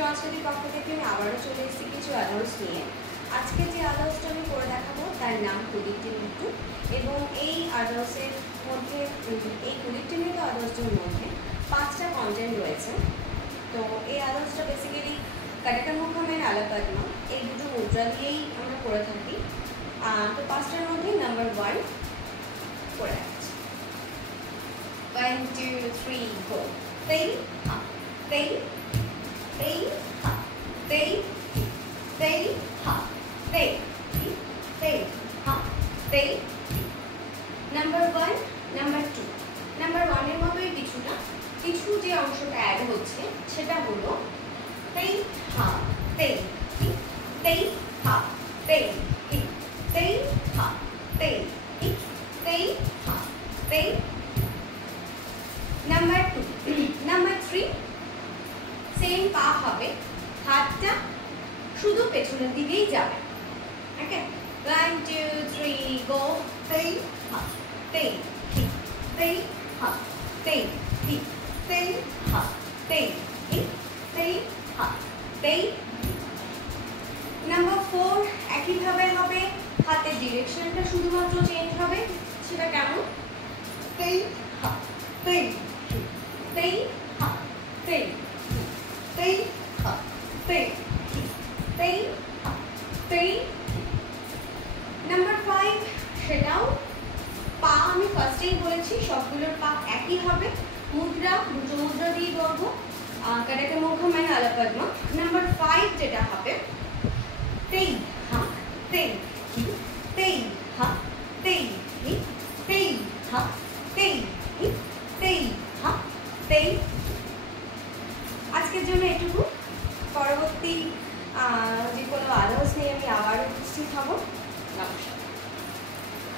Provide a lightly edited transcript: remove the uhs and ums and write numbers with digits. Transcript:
সংস্কৃতির পক্ষ থেকে আমি আবারও চলে এসেছি কিছু আদার্স নিয়ে। আজকে যে আদার্সটা আমি করে দেখাবো তার নাম কুদিকটিনিত, এবং এই আদার্সের মধ্যে এই কুদিকটিনিত আদার্সটার মধ্যে 5টা কন্টেন্ট রয়েছে। তো এই আদার্সটা বেসিক্যালি কাটাকা মুখম এন্ড আলাপাদমা এই দুটো মুদ্রা দিয়েই আমরা করে থাকি। তো 5টার মধ্যে নাম্বার 1 করে রাখছি। 1 2 3 go। তেই হা তেই তেই হা তেই তেই হা তেই তেই হা তেই। নাম্বার 1 নাম্বার 2 নাম্বার 1 এর মতোই কিছু যে অংশটা অ্যাড হচ্ছে সেটা হলো তেই হা তেই তেই হা তেই তেই হা তেই তেই হা তেই। নাম্বার 2 নাম্বার 3 সেম পা হবে, হাতটা শুধু পেছনের দিকেই যাবে। ওকে 1 2 3 গো। তেই হা তেই তেই হা তেই তেই হা তেই তেই হা তেই। নাম্বার 4 একইভাবে হবে, হাতের ডিরেকশনটা শুধুমাত্র চেঞ্জ হবে। সেটা কেমন? তেই হা তেই তেই হা তেই তেই হা তেই তেই হা তেই। নাম্বার 5 সেটাও পা আমি ফার্স্টেই বলেছি সবগুলোর পা একই হবে, মুদ্রা দুটো মুদ্রা দিয়ে করবো, কাটাকা মুখম এন্ড আলাপাদমা। নাম্বার 5 যেটা হবে তেই হা তেই তেই হা তেই তেই হা তেই তেই হা তেই। আজকের জন্য এটুকু। পরবর্তী যে কোনো আদার্স নিয়ে আমি আবার উপস্থিত হব। নমস্কার।